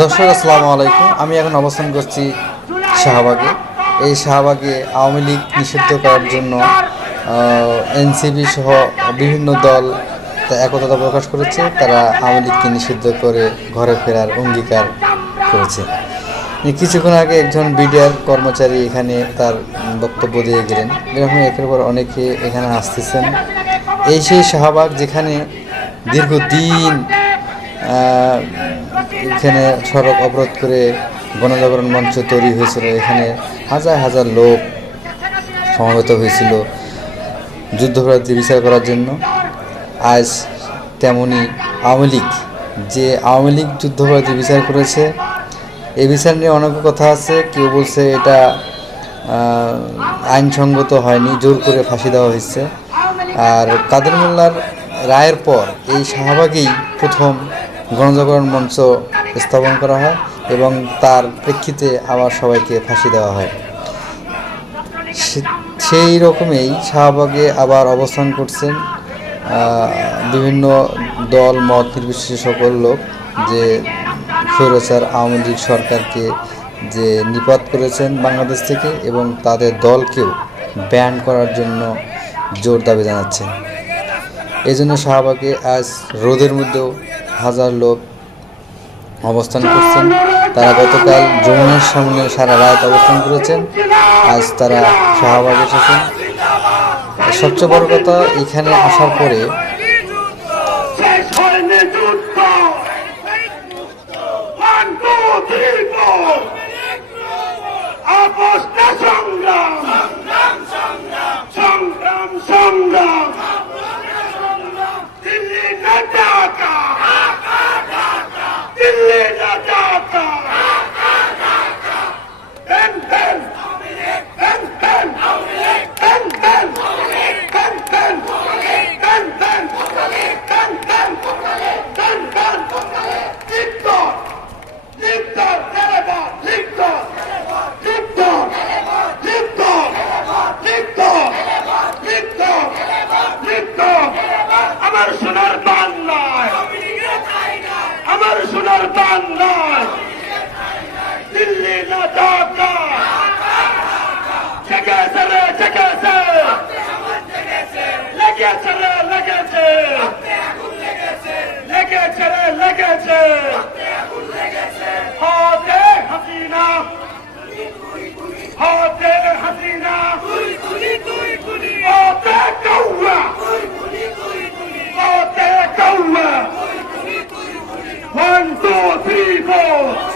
দর্শক আসসালামু আলাইকুম। আমি এখন অবস্থান করছি শাহবাগে। এই শাহবাগে আওয়ামী লীগ নিষিদ্ধ করার জন্য এনসিপি সহ বিভিন্ন দল একতা প্রকাশ করেছে। তারা আওয়ামী লীগকে নিষিদ্ধ করে ঘরে ফেরার অঙ্গীকার করেছে। কিছুক্ষণ আগে একজন বিডিআর কর্মচারী এখানে তার বক্তব্য দিয়ে গেলেন। এরকম একের পর অনেকে এখানে আসতেছেন। এই সেই শাহবাগ যেখানে দীর্ঘদিন এখানে সড়ক অবরোধ করে গণজাগরণ মঞ্চ তৈরি হয়েছিল। এখানে হাজার হাজার লোক সমবেত হয়েছিল যুদ্ধাপরাধী বিচার করার জন্য। আজ তেমনি আওয়ামী লীগ যে আওয়ামী লীগ যুদ্ধাপরাধী বিচার করেছে, এই বিচার নিয়ে অনেক কথা আছে। কেউ বলছে এটা আইনসঙ্গত হয়নি, জোর করে ফাঁসি দেওয়া হয়েছে। আর কাদের মোল্লার রায়ের পর এই শাহবাগেই প্রথম গণজাগরণ মঞ্চ স্থাপন করা হয় এবং তার প্রেক্ষিতে আবার সবাইকে ফাঁসি দেওয়া হয়। সেই রকমই শাহবাগে আবার অবস্থান করছেন বিভিন্ন দল মত নির্বিশেষে সকল লোক, যে স্বৈরাচার আওয়ামী লীগ সরকারকে যে নিপাত করেছেন বাংলাদেশ থেকে এবং তাদের দলকেও ব্যান করার জন্য জোর দাবি জানাচ্ছেন। এই জন্য শাহবাগে আজ রোদের মধ্যেও হাজার লোক অবস্থান করছেন। তারা গতকাল যমুনার সামনে সারা রাত অবস্থান করেছেন, আজ তারা শাহবাগ এসেছেন। সবচেয়ে বড় কথা, এখানে আসার পরে আমার সোনার বাংলায়, আমার সোনার বাংলায়, দিল্লি না ঢাকা, জেগেছে রে জেগেছে, লেগেছে রে লেগেছে, লেগেছে রে লেগেছে, হতে হাসিনা, হতে হাসিনা, হতে কৌয়া, হতে কৌয়া, 1, 2, 3, 4